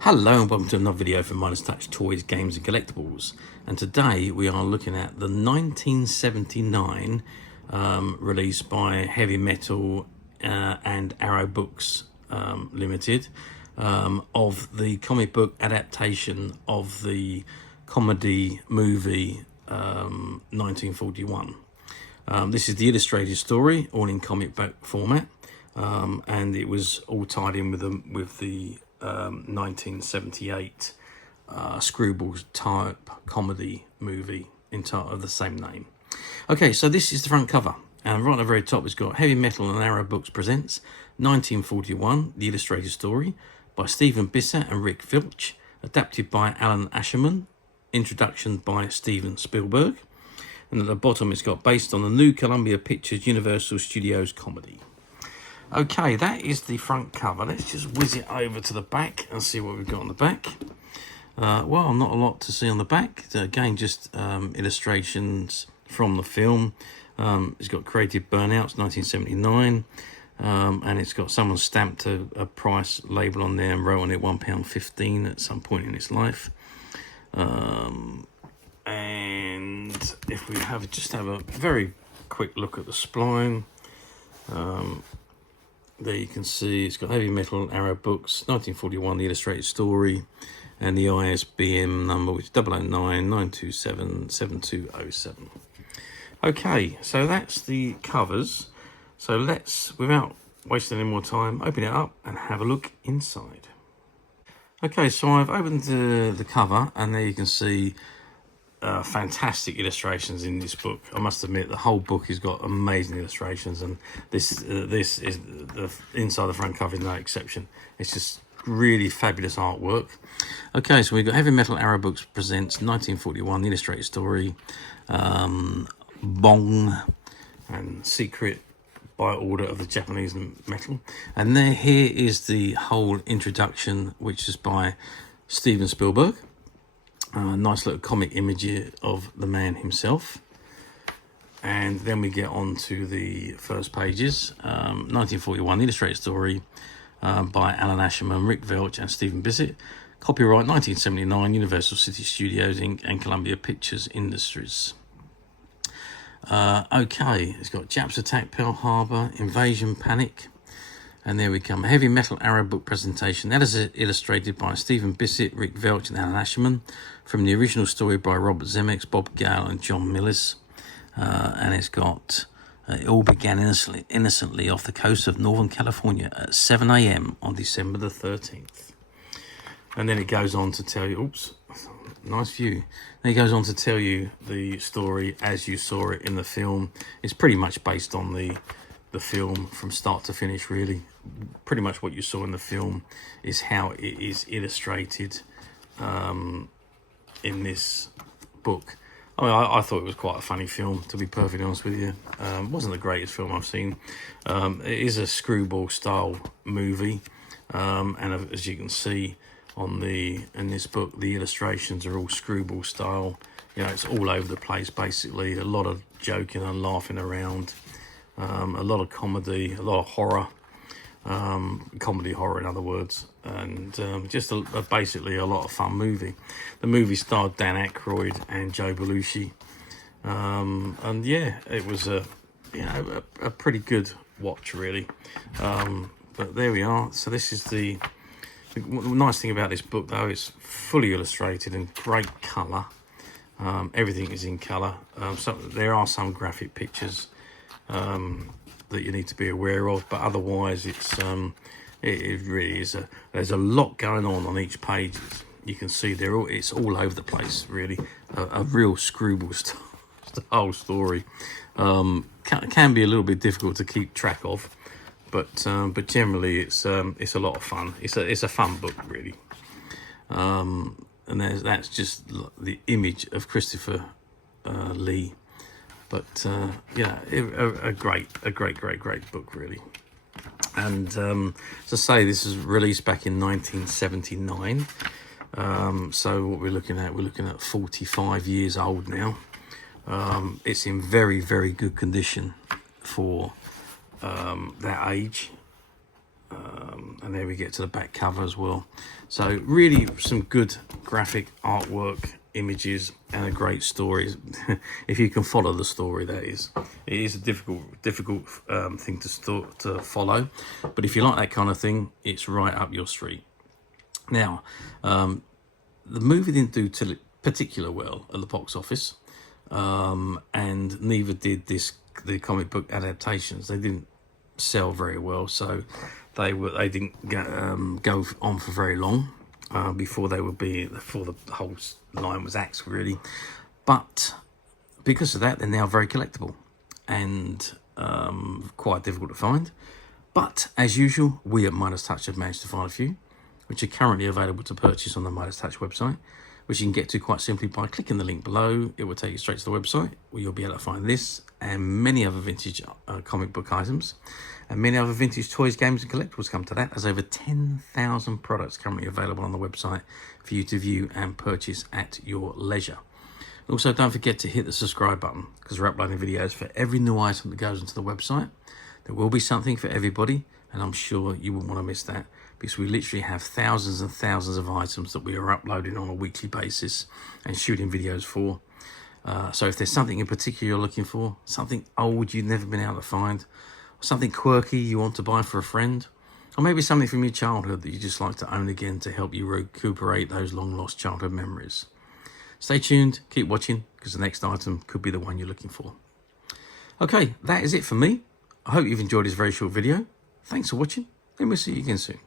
Hello and welcome to another video from Minus Touch Toys, Games and Collectibles. And today we are looking at the 1979 release by Heavy Metal and Arrow Books Limited of the comic book adaptation of the comedy movie 1941. This is the illustrated story, all in comic book format, and it was all tied in with the 1978 Screwball type comedy movie of the same name. Okay, so this is the front cover, and right at the very top it's got Heavy Metal and Arrow Books presents 1941, the illustrated story by Stephen Bissette and Rick Veitch, adapted by Allan Asherman, introduction by Steven Spielberg, and at the bottom it's got based on the new Columbia Pictures Universal Studios comedy. Okay, that is the front cover. Let's just whiz it over to the back and see what we've got on the back. Well, not a lot to see on the back. Again, just illustrations from the film. It's got Creative Burnouts, 1979. And it's got someone stamped a price label on there and wrote on it £1.15 at some point in its life. And if we just have a very quick look at the spline. There you can see it's got Heavy Metal Arrow Books 1941, the illustrated story, and the ISBN number, which is 009-927-7207. Okay, so that's the covers. So let's, without wasting any more time, open it up and have a look inside. Okay, so I've opened the cover, and there you can see fantastic illustrations in this book. I must admit, the whole book has got amazing illustrations, and this is the inside the front cover is no exception. It's just really fabulous artwork. Okay, so we've got Heavy Metal Arrow Books presents 1941, the illustrated story, Bong and Secret by order of the Japanese metal. And here is the whole introduction, which is by Steven Spielberg. Nice little comic image of the man himself. And then we get on to the first pages. 1941, the illustrated story by Allan Asherman, Rick Veitch and Stephen Bissette. Copyright 1979, Universal City Studios Inc. and Columbia Pictures Industries. Okay, it's got Japs attack Pearl Harbor, invasion panic. And there we come, Heavy Metal Arrow Book presentation. That is illustrated by Stephen Bissette, Rick Veitch and Allan Asherman, from the original story by Robert Zemeckis, Bob Gale and John Millis. And it's got, it all began innocently off the coast of Northern California at 7 a.m. on December the 13th. And then it goes on to tell you, oops, nice view. Then it goes on to tell you the story as you saw it in the film. It's pretty much based on the film from start to finish, really. Pretty much what you saw in the film is how it is illustrated in this book. I mean, I thought it was quite a funny film, to be perfectly honest with you. It wasn't the greatest film I've seen. It is a Screwball style movie, and as you can see in this book, the illustrations are all Screwball style. You know, it's all over the place basically. A lot of joking and laughing around. A lot of comedy, a lot of horror, comedy horror in other words, and just basically a lot of fun movie. The movie starred Dan Ackroyd and Joe Bellushi, and yeah, it was a pretty good watch really. But there we are. So this is the nice thing about this book though. It's fully illustrated and great colour. Everything is in colour. So there are some graphic pictures that you need to be aware of, but otherwise it really is there's a lot going on each page. You can see it's all over the place really. A real Screwball style story. Can be a little bit difficult to keep track of, but generally it's a lot of fun. It's a fun book really. And that's just the image of Christopher Lee. But yeah, a great book really. And to say, this was released back in 1979. So what we're looking at 45 years old now. It's in very, very good condition for that age. And there we get to the back cover as well. So really some good graphic artwork, images, and a great story. If you can follow the story, that is. It is a difficult thing to follow, but if you like that kind of thing, it's right up your street. Now, the movie didn't do particular well at the box office, and neither did the comic book adaptations. They didn't sell very well, so they didn't go on for very long before the whole line was axed, really. But because of that, they're now very collectible and quite difficult to find. But as usual, we at Midas Touch have managed to find a few, which are currently available to purchase on the Midas Touch website, which you can get to quite simply by clicking the link below. It will take you straight to the website, where you'll be able to find this and many other vintage comic book items, and many other vintage toys, games, and collectibles come to that. There's over 10,000 products currently available on the website for you to view and purchase at your leisure. Also, don't forget to hit the subscribe button, because we're uploading videos for every new item that goes into the website. There will be something for everybody, and I'm sure you won't want to miss that, because we literally have thousands and thousands of items that we are uploading on a weekly basis and shooting videos for. So if there's something in particular you're looking for, something old you've never been able to find, or something quirky you want to buy for a friend, or maybe something from your childhood that you just like to own again to help you recuperate those long lost childhood memories, stay tuned, keep watching, because the next item could be the one you're looking for. Okay, that is it for me. I hope you've enjoyed this very short video. Thanks for watching, and we'll see you again soon.